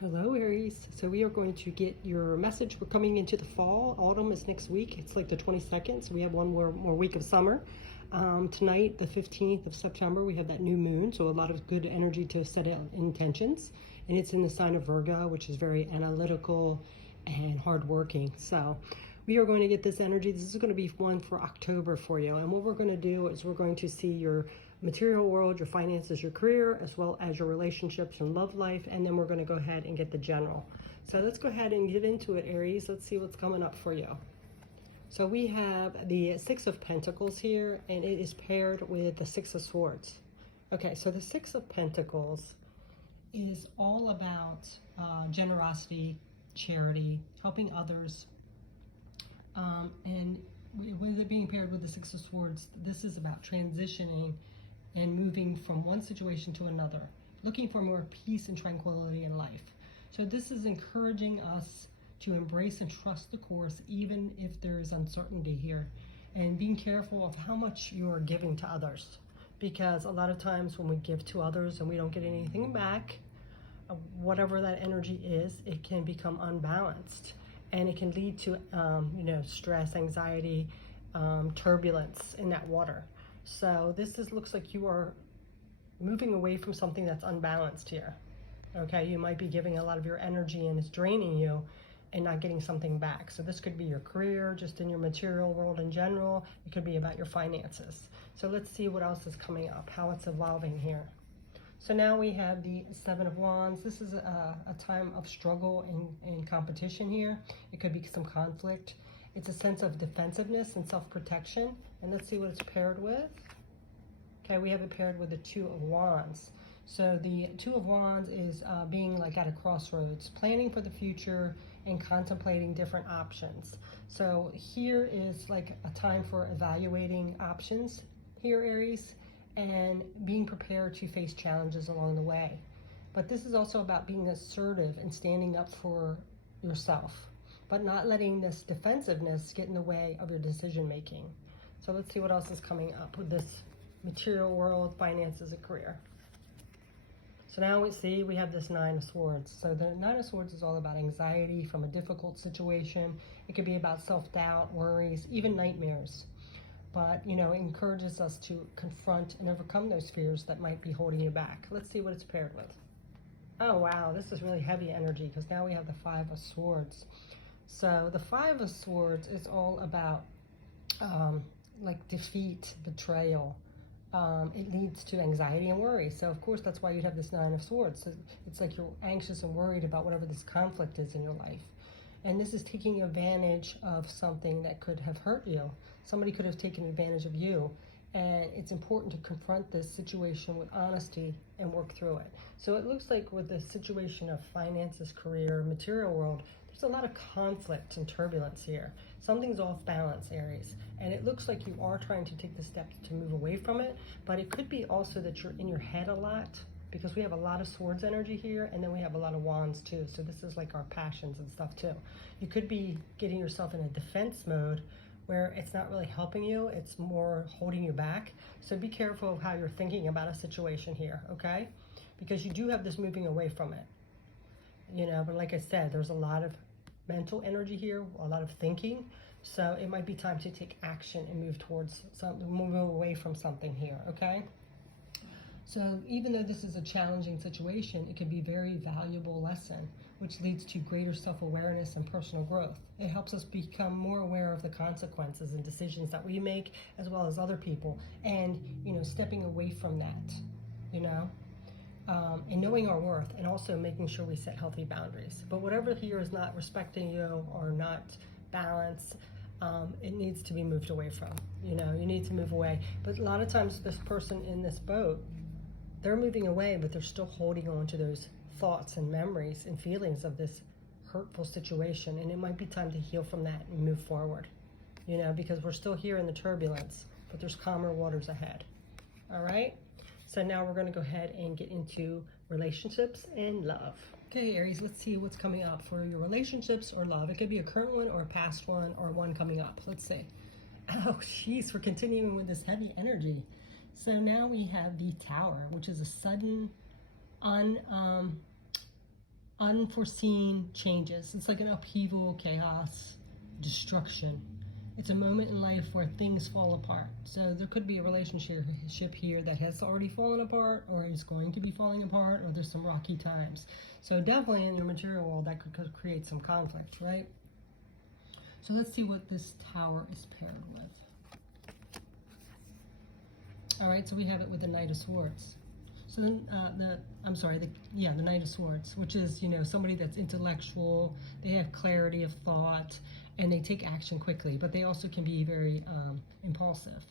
Hello, Aries. So we are going to get your message. We're coming into the fall. Autumn is next week. It's like the 22nd, so we have one more week of summer. Tonight, the 15th of September, we have that new moon, so a lot of good energy to set intentions. And it's in the sign of Virgo, which is very analytical and hardworking. So we are going to get this energy. This is going to be one for October for you. And what we're going to do is we're going to see your material world, your finances, your career, as well as your relationships and love life. And then we're going to go ahead and get the general. So let's go ahead and get into it, Aries. Let's see what's coming up for you. So we have the Six of Pentacles here, and it is paired with the Six of Swords. Okay, so the Six of Pentacles is all about generosity, charity, helping others. And with it being paired with the Six of Swords, this is about transitioning and moving from one situation to another, looking for more peace and tranquility in life. So this is encouraging us to embrace and trust the course, even if there is uncertainty here, and being careful of how much you are giving to others. Because a lot of times when we give to others and we don't get anything back, whatever that energy is, it can become unbalanced. And it can lead to, stress, anxiety, turbulence in that water. So looks like you are moving away from something that's unbalanced here. Okay, you might be giving a lot of your energy and it's draining you and not getting something back. So this could be your career, just in your material world in general. It could be about your finances. So let's see what else is coming up, how it's evolving here. So now we have the Seven of Wands. This is a time of struggle and competition here. It could be some conflict. It's a sense of defensiveness and self-protection. And let's see what it's paired with. Okay, we have it paired with the Two of Wands. So the Two of Wands is being like at a crossroads, planning for the future and contemplating different options. So here is like a time for evaluating options here, Aries, and being prepared to face challenges along the way. But this is also about being assertive and standing up for yourself, but not letting this defensiveness get in the way of your decision making. So let's see what else is coming up with this material world, finances, and career. So now we have this Nine of Swords. So the Nine of Swords is all about anxiety from a difficult situation. It could be about self-doubt, worries, even nightmares. But, it encourages us to confront and overcome those fears that might be holding you back. Let's see what it's paired with. Oh, wow, this is really heavy energy because now we have the Five of Swords. So the Five of Swords is all about like defeat, betrayal. It leads to anxiety and worry. So of course that's why you'd have this Nine of Swords. So it's like you're anxious and worried about whatever this conflict is in your life. And this is taking advantage of something that could have hurt you. Somebody could have taken advantage of you. And it's important to confront this situation with honesty and work through it. So it looks like with the situation of finances, career, material world, there's a lot of conflict and turbulence here. Something's off balance, Aries. And it looks like you are trying to take the steps to move away from it. But it could be also that you're in your head a lot, because we have a lot of swords energy here, and then we have a lot of wands too. So this is like our passions and stuff too. You could be getting yourself in a defense mode where it's not really helping you, it's more holding you back. So be careful of how you're thinking about a situation here, okay? Because you do have this moving away from it. But like I said, there's a lot of mental energy here, a lot of thinking. So it might be time to take action and move away from something here, okay? So even though this is a challenging situation, it can be a very valuable lesson, which leads to greater self-awareness and personal growth. It helps us become more aware of the consequences and decisions that we make, as well as other people, and stepping away from that, and knowing our worth, and also making sure we set healthy boundaries. But whatever here is not respecting you or not balanced, it needs to be moved away from. You need to move away. But a lot of times this person in this boat, they're moving away, but they're still holding on to those thoughts and memories and feelings of this hurtful situation. And it might be time to heal from that and move forward, because we're still here in the turbulence, but there's calmer waters ahead. All right. So now we're going to go ahead and get into relationships and love. Okay, Aries, let's see what's coming up for your relationships or love. It could be a current one or a past one or one coming up. Let's see. Oh, jeez, we're continuing with this heavy energy. So now we have the Tower, which is a sudden, unforeseen changes. It's like an upheaval, chaos, destruction. It's a moment in life where things fall apart. So there could be a relationship here that has already fallen apart or is going to be falling apart, or there's some rocky times. So definitely in your material world that could create some conflict, right? So let's see what this Tower is paired with. All right, so we have it with the Knight of Swords. So then the Knight of Swords, which is, somebody that's intellectual, they have clarity of thought, and they take action quickly, but they also can be very impulsive.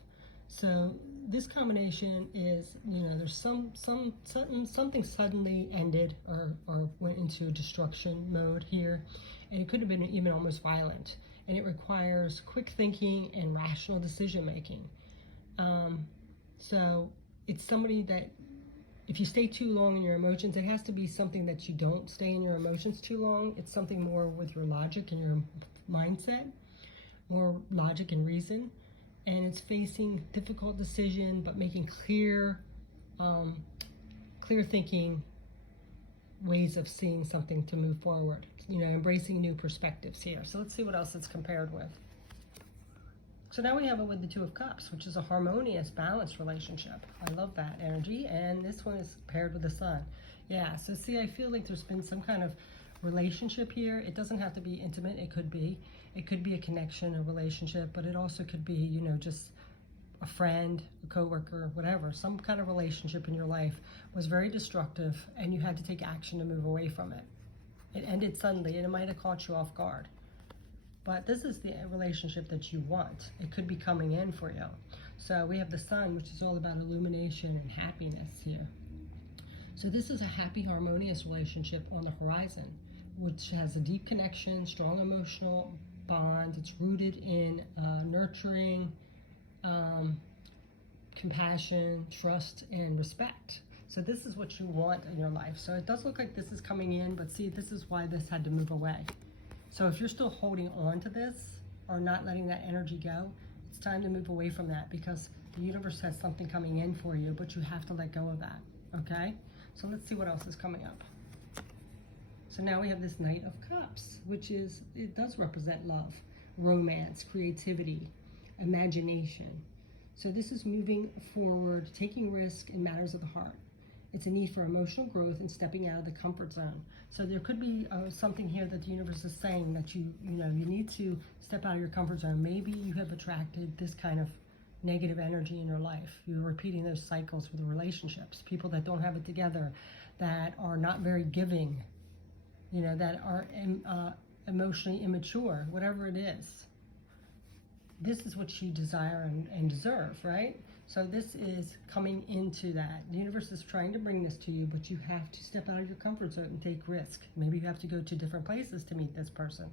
So this combination is, there's something suddenly ended or went into destruction mode here, and it could have been even almost violent, and it requires quick thinking and rational decision making. So it's somebody that, if you stay too long in your emotions, it has to be something that you don't stay in your emotions too long. It's something more with your logic and your mindset, more logic and reason. And it's facing difficult decision, but making clear thinking ways of seeing something to move forward. Embracing new perspectives here. So let's see what else it's compared with. So now we have it with the Two of Cups, which is a harmonious, balanced relationship. I love that energy. And this one is paired with the Sun. Yeah, so see, I feel like there's been some kind of relationship here. It doesn't have to be intimate. It could be a connection, a relationship, but it also could be, just a friend, a coworker, whatever. Some kind of relationship in your life was very destructive, and you had to take action to move away from it. It ended suddenly, and it might have caught you off guard. But this is the relationship that you want. It could be coming in for you. So we have the Sun, which is all about illumination and happiness here. So this is a happy, harmonious relationship on the horizon, which has a deep connection, strong emotional bond. It's rooted in nurturing, compassion, trust, and respect. So this is what you want in your life. So it does look like this is coming in, but see, this is why this had to move away. So if you're still holding on to this or not letting that energy go, it's time to move away from that, because the universe has something coming in for you, but you have to let go of that, okay? So let's see what else is coming up. So now we have this Knight of Cups, which is, it does represent love, romance, creativity, imagination. So this is moving forward, taking risk in matters of the heart. It's a need for emotional growth and stepping out of the comfort zone. So there could be something here that the universe is saying that you need to step out of your comfort zone. Maybe you have attracted this kind of negative energy in your life. You're repeating those cycles with relationships. People that don't have it together, that are not very giving, that are emotionally immature, whatever it is. This is what you desire and deserve, right? So this is coming into that. The universe is trying to bring this to you, but you have to step out of your comfort zone and take risk. Maybe you have to go to different places to meet this person.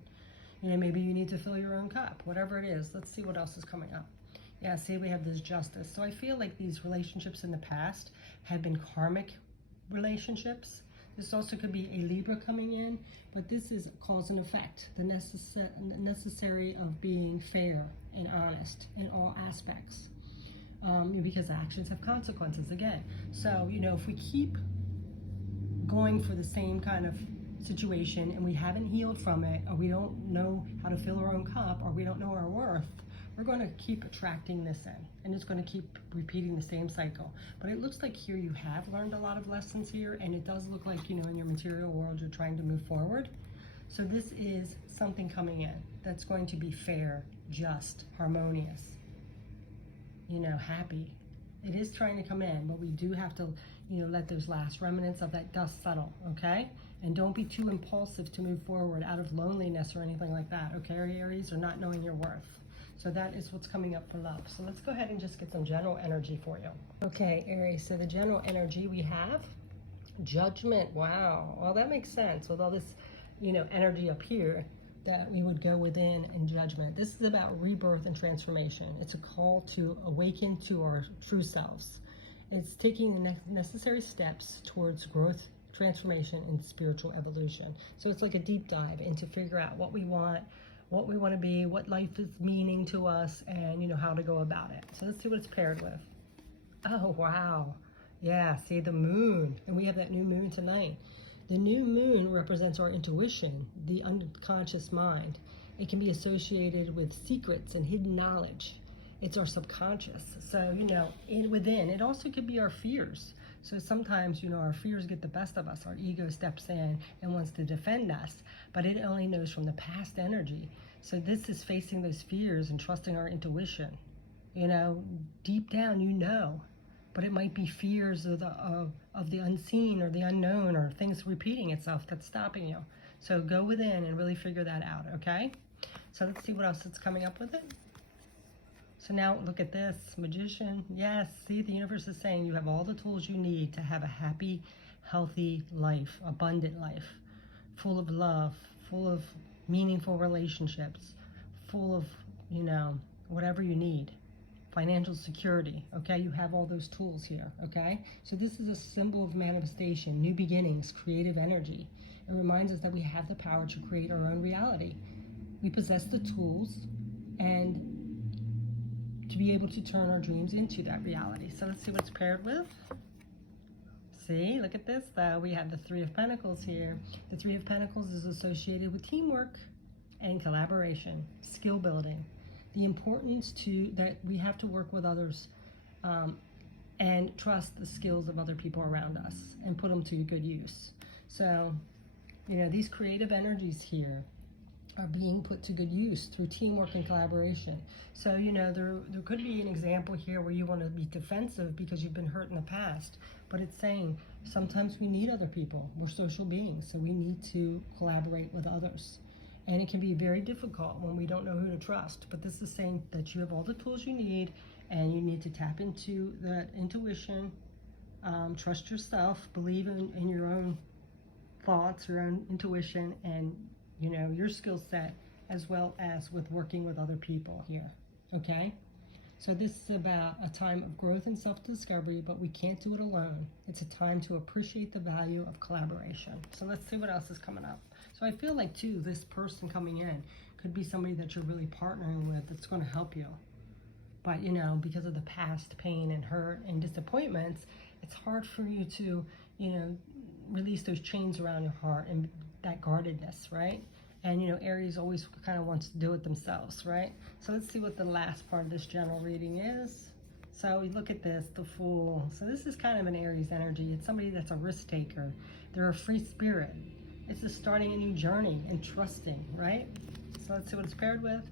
Maybe you need to fill your own cup, whatever it is. Let's see what else is coming up. Yeah, see, we have this Justice. So I feel like these relationships in the past have been karmic relationships. This also could be a Libra coming in, but this is cause and effect, the necessary of being fair and honest in all aspects. Because actions have consequences again. So, if we keep going for the same kind of situation and we haven't healed from it, or we don't know how to fill our own cup, or we don't know our worth, we're going to keep attracting this in, and it's going to keep repeating the same cycle. But it looks like here you have learned a lot of lessons here, and it does look like, in your material world, you're trying to move forward. So this is something coming in that's going to be fair, just, harmonious, happy. It is trying to come in, but we do have to, let those last remnants of that dust settle, okay? And don't be too impulsive to move forward out of loneliness or anything like that, okay, Aries, or not knowing your worth. So that is what's coming up for love. So let's go ahead and just get some general energy for you. Okay, Aries, so the general energy we have, Judgment. Wow, well, that makes sense with all this, energy up here, that we would go within in judgment. This is about rebirth and transformation. It's a call to awaken to our true selves. It's taking the necessary steps towards growth, transformation, and spiritual evolution. So it's like a deep dive into figure out what we want to be, what life is meaning to us, and how to go about it. So let's see what it's paired with. Oh, wow. Yeah, see the moon. And we have that new moon tonight. The new moon represents our intuition, the unconscious mind. It can be associated with secrets and hidden knowledge. It's our subconscious. So, within, it also could be our fears. So sometimes, our fears get the best of us. Our ego steps in and wants to defend us, but it only knows from the past energy. So this is facing those fears and trusting our intuition. Deep down, but it might be fears of the unseen or the unknown or things repeating itself that's stopping you. So go within and really figure that out, okay? So let's see what else it's coming up with it. So now look at this, Magician. Yes, see, the universe is saying you have all the tools you need to have a happy, healthy life, abundant life, full of love, full of meaningful relationships, full of, whatever you need. Financial security, okay? You have all those tools here, okay? So this is a symbol of manifestation, new beginnings, creative energy. It reminds us that we have the power to create our own reality. We possess the tools and to be able to turn our dreams into that reality. So let's see what it's paired with. See, look at this though. We have the Three of Pentacles here. The Three of Pentacles is associated with teamwork and collaboration, skill building. The importance that we have to work with others and trust the skills of other people around us and put them to good use. So, these creative energies here are being put to good use through teamwork and collaboration. So, there could be an example here where you want to be defensive because you've been hurt in the past, but it's saying sometimes we need other people. We're social beings, so we need to collaborate with others. And it can be very difficult when we don't know who to trust, but this is saying that you have all the tools you need and you need to tap into that intuition, trust yourself, believe in your own thoughts, your own intuition, and your skill set, as well as with working with other people here, okay? So this is about a time of growth and self-discovery, but we can't do it alone. It's a time to appreciate the value of collaboration. So let's see what else is coming up. So I feel like, too, this person coming in could be somebody that you're really partnering with that's going to help you. But, because of the past pain and hurt and disappointments, it's hard for you to, release those chains around your heart and that guardedness, right? And, Aries always kind of wants to do it themselves, right? So let's see what the last part of this general reading is. So we look at this, the Fool. So this is kind of an Aries energy. It's somebody that's a risk taker. They're a free spirit. It's just starting a new journey and trusting, right? So let's see what it's paired with.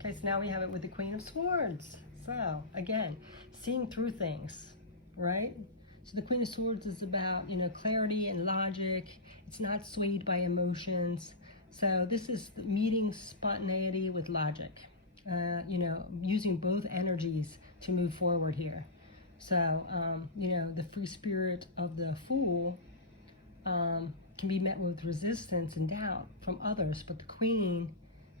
Okay, so now we have it with the Queen of Swords. So, again, seeing through things, right? So the Queen of Swords is about, clarity and logic. It's not swayed by emotions. So this is meeting spontaneity with logic, using both energies to move forward here. So, the free spirit of the Fool can be met with resistance and doubt from others, but the Queen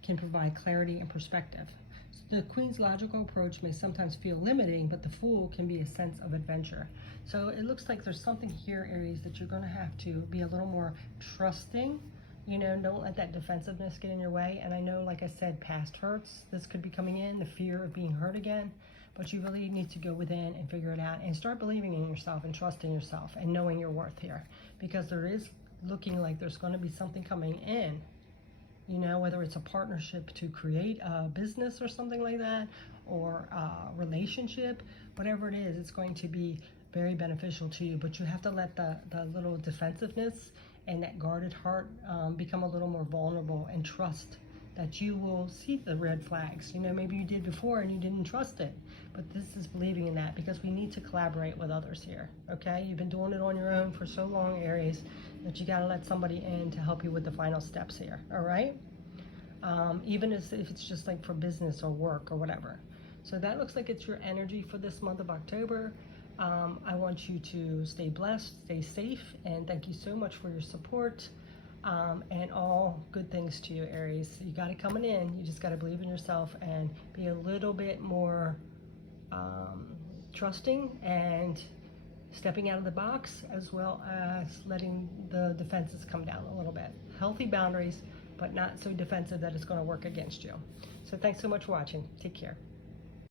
can provide clarity and perspective. So the Queen's logical approach may sometimes feel limiting, but the Fool can be a sense of adventure. So it looks like there's something here, Aries, that you're going to have to be a little more trusting. Don't let that defensiveness get in your way. And I know, like I said, past hurts, this could be coming in, the fear of being hurt again. But you really need to go within and figure it out and start believing in yourself and trusting yourself and knowing your worth here. Because there is looking like there's going to be something coming in, whether it's a partnership to create a business or something like that, or a relationship, whatever it is, it's going to be very beneficial to you. But you have to let the little defensiveness and that guarded heart become a little more vulnerable and trust that you will see the red flags. Maybe you did before and you didn't trust it, but this is believing in that, because we need to collaborate with others here, okay? You've been doing it on your own for so long, Aries, that you gotta let somebody in to help you with the final steps here, all right? Even if it's just like for business or work or whatever. So that looks like it's your energy for this month of October. I want you to stay blessed, stay safe, and thank you so much for your support. And all good things to you, Aries. You got it coming in. You just got to believe in yourself and be a little bit more trusting and stepping out of the box, as well as letting the defenses come down a little bit. Healthy boundaries, but not so defensive that it's going to work against you. So thanks so much for watching. Take care.